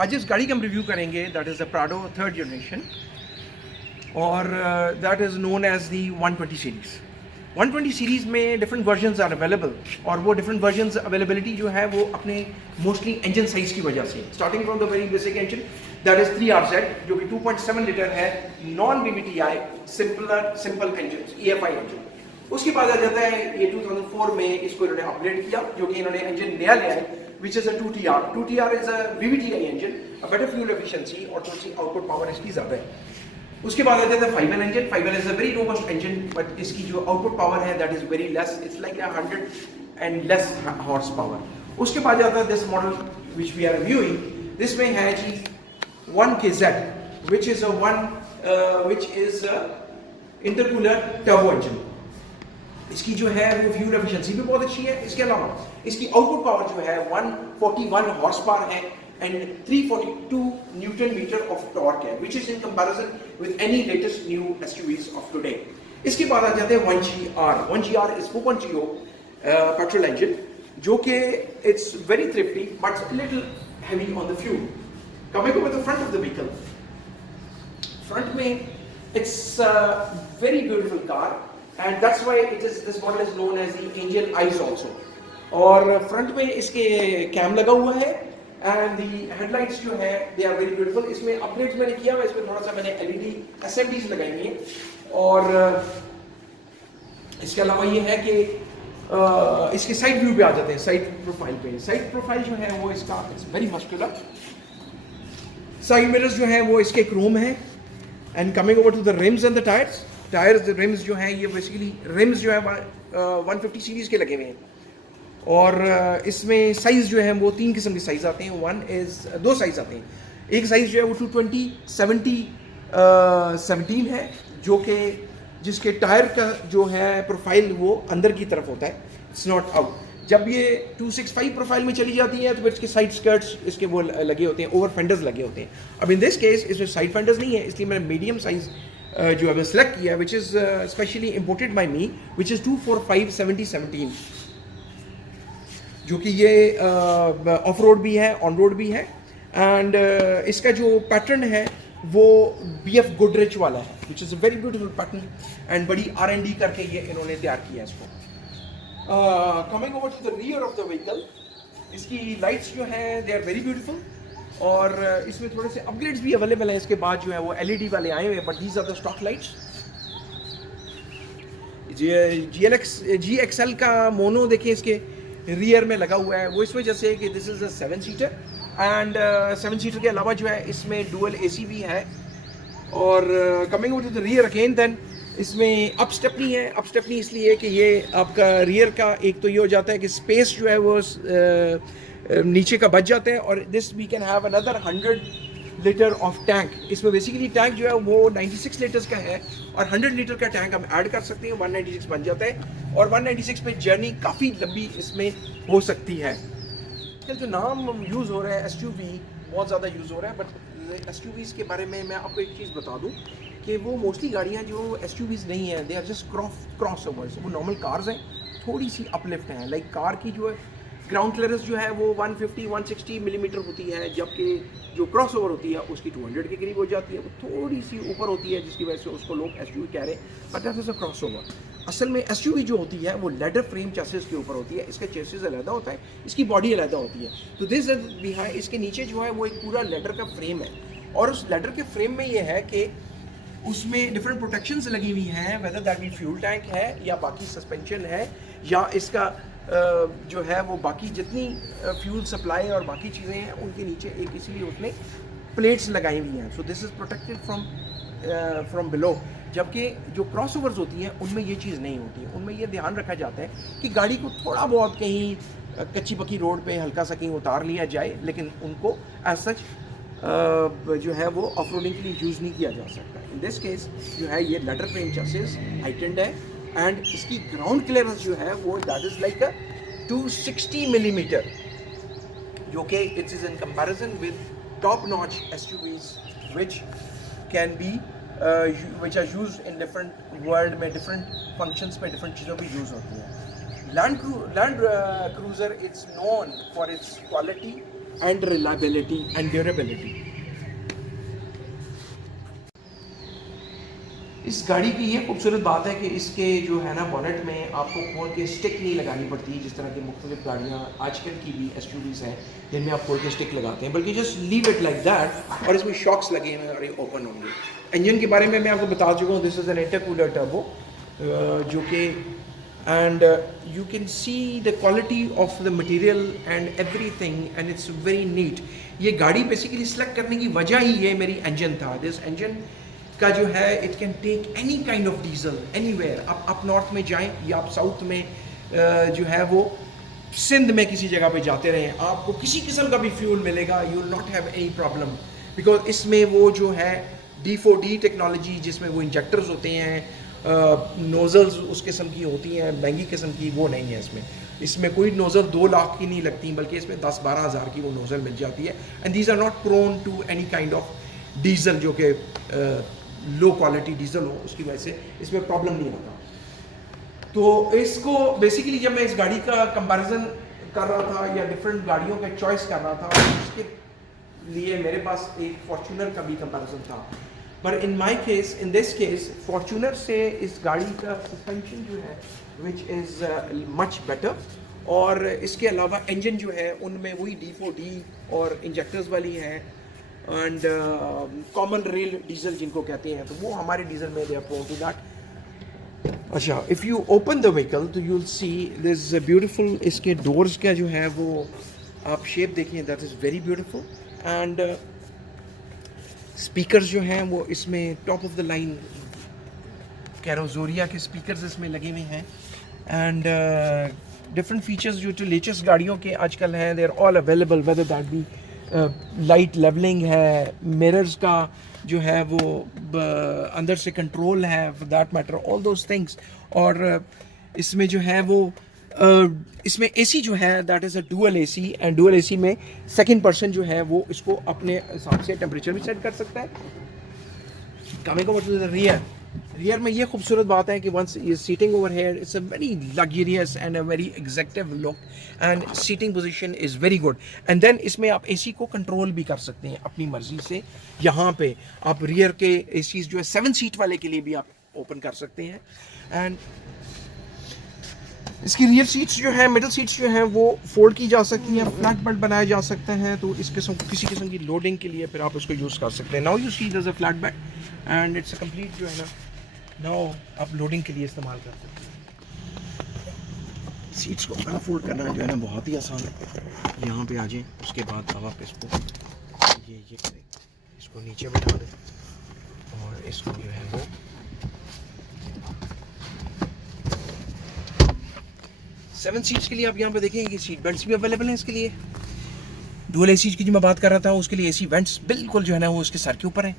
आज इस गाड़ी का हम रिव्यू करेंगे, that is the Prado 3rd generation, और that is known as the 120 series. 120 series में डिफरेंट वर्जन्स आर अवेलेबल, और वो डिफरेंट वर्जन्स अवेलेबिलिटी जो है वो अपने मोस्टली इंजन साइज की वजह से, starting from the very basic engine that is 3RZ जो कि 2.7 लीटर है, non BBTI simple engine, EFI engine. उसके बाद आ जाता है ये 2004 में इसको इन्होंने अपग्रेड किया, जो कि इन्होंने इंजन नया लिया है, which is a 2TR। 2TR is a VVTi engine, a better fuel efficiency और थोड़ी सी आउटपुट पावर इसकी ज़्यादा है। उसके बाद आ जाता है 5L engine. 5L is a very robust engine, but इसकी जो आउटपुट पावर है that is very less, it's like 100 and less horse power। उसके बाद जाता है this model which we are reviewing, this में है जी 1KZ, which is a intercooler turbo engine। इसकी जो है वो फ्यूल एफिशिएंसी भी बहुत अच्छी है। इसके अलावा इसकी आउटपुट पावर जो है 141 हॉर्स पावर है and 342 newton metre of torque है, which is in comparison with any latest new SUVs of today. इसके बाद आ जाते हैं 1GR। 1GR is 4.0 petrol engine, जो कि it's very thrifty but little heavy on the fuel. Coming over the front of the vehicle, front में it's very beautiful car, and that's why this model is known as the angel eyes also। और front में इसके cam लगा हुआ है and the headlights जो है they are very beautiful. इसमें अपग्रेड्स मैंने किया हुआ, इसमें थोड़ा सा मैंने LED SMDs लगाई हुई हैं। और इसके अलावा ये है कि इसके साइड व्यू पे आ जाते हैं, साइड प्रोफाइल पे। साइड प्रोफाइल जो है वो इसका it's very muscular. Side mirrors जो है वो इसके क्रोम है। And coming over to the rims and the tyres rims जो हैं ये बेसिकली रिम्स जो है 150 सीरीज़ के लगे हुए हैं। और इसमें साइज़ जो है वो 3 किस्म के साइज़ आते हैं। दो साइज़ आते हैं। एक साइज़ जो है वो 220 70 17 है, जो कि जिसके टायर का जो है प्रोफाइल वो अंदर की तरफ होता है, इट्स नॉट आउट। जब ये 265 प्रोफाइल में चली जाती है तो फिर इसके साइड स्कर्ट्स इसके वो लगे होते हैं, ओवर फेंडर्स लगे होते हैं। अब इन दिस केस इसमें साइड फेंडर्स नहीं है, इसलिए मैंने मीडियम साइज़ जो है सिलेक्ट किया, which is specially imported by me, which is 245 70 17, जो कि ये ऑफ रोड भी है, ऑन रोड भी है। एंड इसका जो पैटर्न है वो BF गोडरेज वाला है, which is a very beautiful pattern and बड़ी R&D करके ये इन्होंने तैयार किया है इसको। Coming over to the rear of the vehicle, इसकी लाइट्स जो हैं दे आर वेरी ब्यूटीफुल, और इसमें थोड़े से अपग्रेड्स भी अवेलेबल हैं। इसके बाद जो है वो LED वाले आए हुए हैं, but these are the stock lights. GXL का मोनो देखिए इसके रियर में लगा हुआ है, वो इस वजह से कि this is a 7 seater and 7 seater के अलावा जो है इसमें डुअल AC भी है। और coming over to the rear again, then इसमें अप स्टेपनी है। अप स्टेपनी इसलिए कि ये आपका रियर का एक तो ये हो जाता है कि स्पेस जो है वो नीचे का बच जाता है, और this we can have another 100 litre of tank. इसमें बेसिकली टैंक जो है वो 96 लीटर्स का है, और 100 लीटर का टैंक हम ऐड कर सकते हैं, 196 बन जाता है, और 196 पे जर्नी काफ़ी लंबी इसमें हो सकती है। जो नाम यूज़ हो रहा है SUV बहुत ज़्यादा यूज़ हो रहा है, बट SUVs के बारे में मैं आपको एक चीज़ बता दूँ कि वो मोस्टली गाड़ियाँ जो SUVs नहीं हैं, they are just crossovers. वो नॉर्मल कार्स हैं, थोड़ी सी अपलिफ्ट हैं। लाइक कार की जो है ग्राउंड क्लियरेंस जो है वो 150-160 मिलीमीटर होती है, जबकि जो क्रॉस ओवर होती है उसकी 200 के करीब हो जाती है। वो थोड़ी सी ऊपर होती है, जिसकी वजह से उसको लोग SUV कह रहे हैं, but that is a cross over. असल में SUV जो होती है वो लेडर फ्रेम चेसिस के ऊपर होती है। इसका चेसिस अलग होता है, इसकी बॉडी अलग होती है। तो दिस बिहाइंड, इसके नीचे जो है वो एक पूरा लेडर का फ्रेम है, और उस लेडर के फ्रेम में ये है कि उसमें डिफरेंट प्रोटेक्शंस लगी हुई हैं, whether that be fuel tank है या बाकी सस्पेंशन है, या इसका जो है वो बाकी जितनी फ्यूल सप्लाई और बाकी चीज़ें हैं उनके नीचे एक इसीलिए उसने प्लेट्स लगाई हुई हैं। So this is protected from below. जबकि जो क्रॉस ओवर्स होती हैं उनमें ये चीज़ नहीं होती है। उनमें ये ध्यान रखा जाता है कि गाड़ी को थोड़ा बहुत कहीं कच्ची पक्की रोड पे हल्का सा कहीं उतार लिया जाए, लेकिन उनको एज सच जो है वो ऑफ रोडिंग के लिए यूज़ नहीं किया जा सकता। इन दिस केस जो है ये लेडर फ्रेम चेसिस हाइटेंड है, एंड इसकी ग्राउंड क्लियरेंस जो है वो दैट इज़ लाइक 260 मिलीमीटर, जो कि it is in comparison with top notch SUVs which can be which are used in different world में, डिफरेंट फंक्शंस में डिफरेंट चीज़ों पर यूज़ होती हैं। Land cruiser it's known for its quality and reliability and durability. इस गाड़ी की ये खूबसूरत बात है कि इसके जो है ना बॉनेट में आपको खोल के स्टिक नहीं लगानी पड़ती, जिस तरह की मुख्तलिफ गाड़ियाँ आजकल की भी एसयूवीज़ हैं जिनमें आप खोल के स्टिक लगाते हैं, बल्कि just leave it like that और इसमें शॉक्स लगे हुए हैं और ये ओपन होंगे। इंजन के बारे में मैं आपको बता चुका हूँ, this is an intercooler turbo जो कि and you can see the quality of the material and everything and it's very neat. ये गाड़ी बेसिकली सेलेक्ट करने की वजह ही ये मेरी इंजन था। दिस इंजन का जो है it can take any kind of diesel anywhere. आप नॉर्थ में जाएं या आप साउथ में जो है वो सिंध में किसी जगह पे जाते रहें, आपको किसी किस्म का भी फ्यूल मिलेगा, you will not have any problem, because इसमें वो जो है D4D टेक्नोलॉजी जिसमें वो इंजेक्टर्स होते हैं, नोज़ल्स उस किस्म की होती हैं, महंगी किस्म की, वो नहीं है इसमें। इसमें कोई नोज़ल 2 लाख की नहीं लगती, बल्कि इसमें 10-12 हज़ार की वो नोज़ल मिल जाती है। And these are not prone to any kind of diesel जो कि लो क्वालिटी डीजल हो, उसकी वजह से इसमें प्रॉब्लम नहीं होता। तो इसको बेसिकली जब मैं इस गाड़ी का कंपैरिजन कर रहा था या डिफरेंट गाड़ियों का चॉइस कर रहा था, उसके लिए मेरे पास एक फॉर्च्यूनर का भी कंपैरिजन था। पर in my case, in this case, Fortuner से इस गाड़ी का सस्पेंशन जो है विच इज़ मच बेटर, और इसके अलावा इंजन जो है उनमें वही D4D और इंजेक्टर्स वाली हैं एंड कॉमन रेल डीजल जिनको कहते हैं, तो वो हमारे डीजल में they are prone to that. अच्छा, if you open the vehicle तो you will see this beautiful, इसके डोर्स का जो है वो आप शेप देखिए, that is very beautiful. And speakers जो हैं वो इसमें top of the line Carrozzeria के स्पीकर्स इसमें लगे हुए हैं। एंड डिफरेंट फीचर्स जो लेटेस्ट गाड़ियों के आजकल हैं, they are all available, whether that be light levelling है, मिरर्स का जो है वो अंदर से कंट्रोल है for that matter, all those things. और इसमें जो है वो इसमें एसी जो है that is a dual AC, and dual AC में सेकंड पर्सन जो है वो इसको अपने हिसाब से टेम्परेचर भी सेट कर सकता है। Coming over to the rear में ये खूबसूरत बात है कि वंस ये seating over here, it's a very luxurious and a very executive look, and seating position is very good. And then इसमें आप एसी को कंट्रोल भी कर सकते हैं अपनी मर्जी से। यहाँ पे आप रियर के एसीज जो है 7 सीट वाले के लिए भी आप ओपन कर सकते हैं। एंड इसकी रियर सीट्स जो है, मिडिल सीट्स जो हैं वो फोल्ड की जा सकती हैं, फ्लैट बेल्ट बनाया जा सकता है, तो इस किस्म किसी किस्म की लोडिंग के लिए फिर आप उसको यूज़ कर सकते हैं। Now you see there is a flat belt and it's a complete जो है ना, नाउ आप लोडिंग के लिए इस्तेमाल कर सकते हैं। सीट्स को अनफोल्ड करना जो है ना बहुत ही आसान है। यहाँ पे आ जाएं, उसके बाद अब आप इसको ये करें, इसको नीचे बैठा दें और इसको जो है वो 7 सीट्स के लिए आप यहाँ पे देखेंगे कि सीट बेल्ट्स भी अवेलेबल हैं इसके लिए। डुअल एसी की जो मैं बात कर रहा था उसके लिए एसी वेंट्स बिल्कुल जो है ना वो उसके सर के ऊपर है।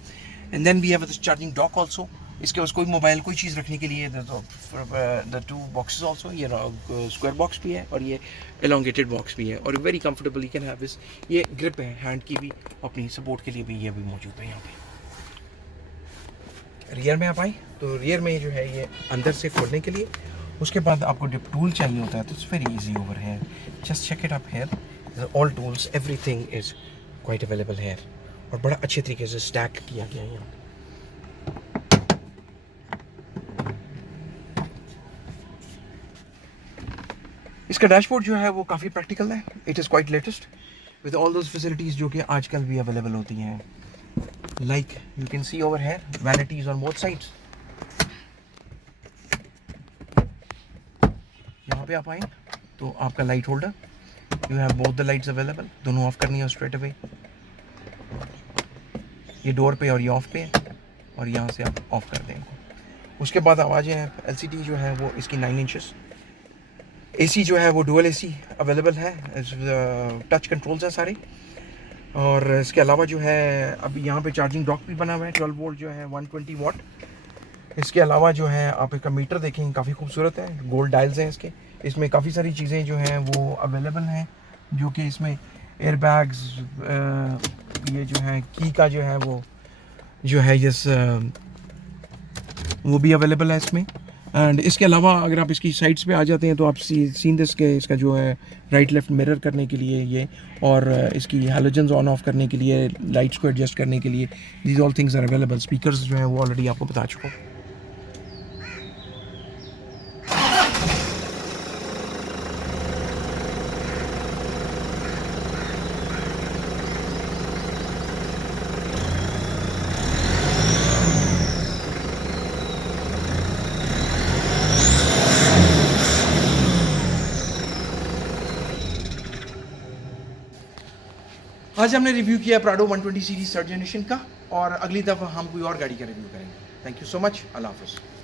And then we have the charging dock also, इसके पास कोई मोबाइल कोई चीज़ रखने के लिए द 2 बॉक्सेस आल्सो, ये स्क्वायर बॉक्स भी है और ये एलोंगेटेड बॉक्स भी है, और very comfortable you can have this. ये ग्रिप है हैंड की भी, अपनी सपोर्ट के लिए भी ये भी मौजूद है यहाँ पे। रियर में आप आए तो रियर में जो है ये अंदर से खोलने के लिए, उसके बाद आपको डिप टूल चाहिए होता है तो it's very easy over here, just check it up here, all tools everything is quite available here, और बड़ा अच्छे तरीके से स्टैक किया गया है यहाँ। इसका डैशबोर्ड जो है वो काफ़ी प्रैक्टिकल है, it is quite latest with all those facilities जो कि आजकल भी अवेलेबल होती हैं, like you can see over here vanities on both sides. यहाँ पे आप आए तो आपका light holder, you have both the lights available, दोनों ऑफ करनी है स्ट्रेट अवे, ये डोर पे और ये ऑफ पे है, और यहाँ से आप ऑफ कर देंगे। उसके बाद आवाज़ें हैं, LCD जो है वो इसकी 9 इंचेस, AC जो है वो डुअल AC अवेलेबल है, टच कंट्रोल्स हैं सारे, और इसके अलावा जो है अब यहाँ पे चार्जिंग डॉक भी बना हुआ है, 12 वोल्ट जो है 120 वाट। इसके अलावा जो है आप इसका मीटर देखें, काफ़ी खूबसूरत है, गोल्ड डायल्स हैं इसके, इसमें काफ़ी सारी चीज़ें जो हैं वो अवेलेबल हैं, जो कि इसमें एयर बैग्स, ये जो है की का जो है वो जो है वो भी अवेलेबल है इसमें। एंड इसके अलावा अगर आप इसकी साइड्स पे आ जाते हैं तो आप सीन दिस के इसका जो है राइट लेफ्ट मिरर करने के लिए ये, और इसकी हैलोजन्स ऑन ऑफ करने के लिए, लाइट्स को एडजस्ट करने के लिए, these all things are available. Speakers जो हैं वो ऑलरेडी आपको बता चुका हूँ। आज हमने रिव्यू किया प्राडो 120 सीरीज थर्ड जनरेशन का, और अगली दफ़ा हम कोई और गाड़ी का रिव्यू करेंगे। थैंक यू सो मच, अल्लाह हाफ़िज़।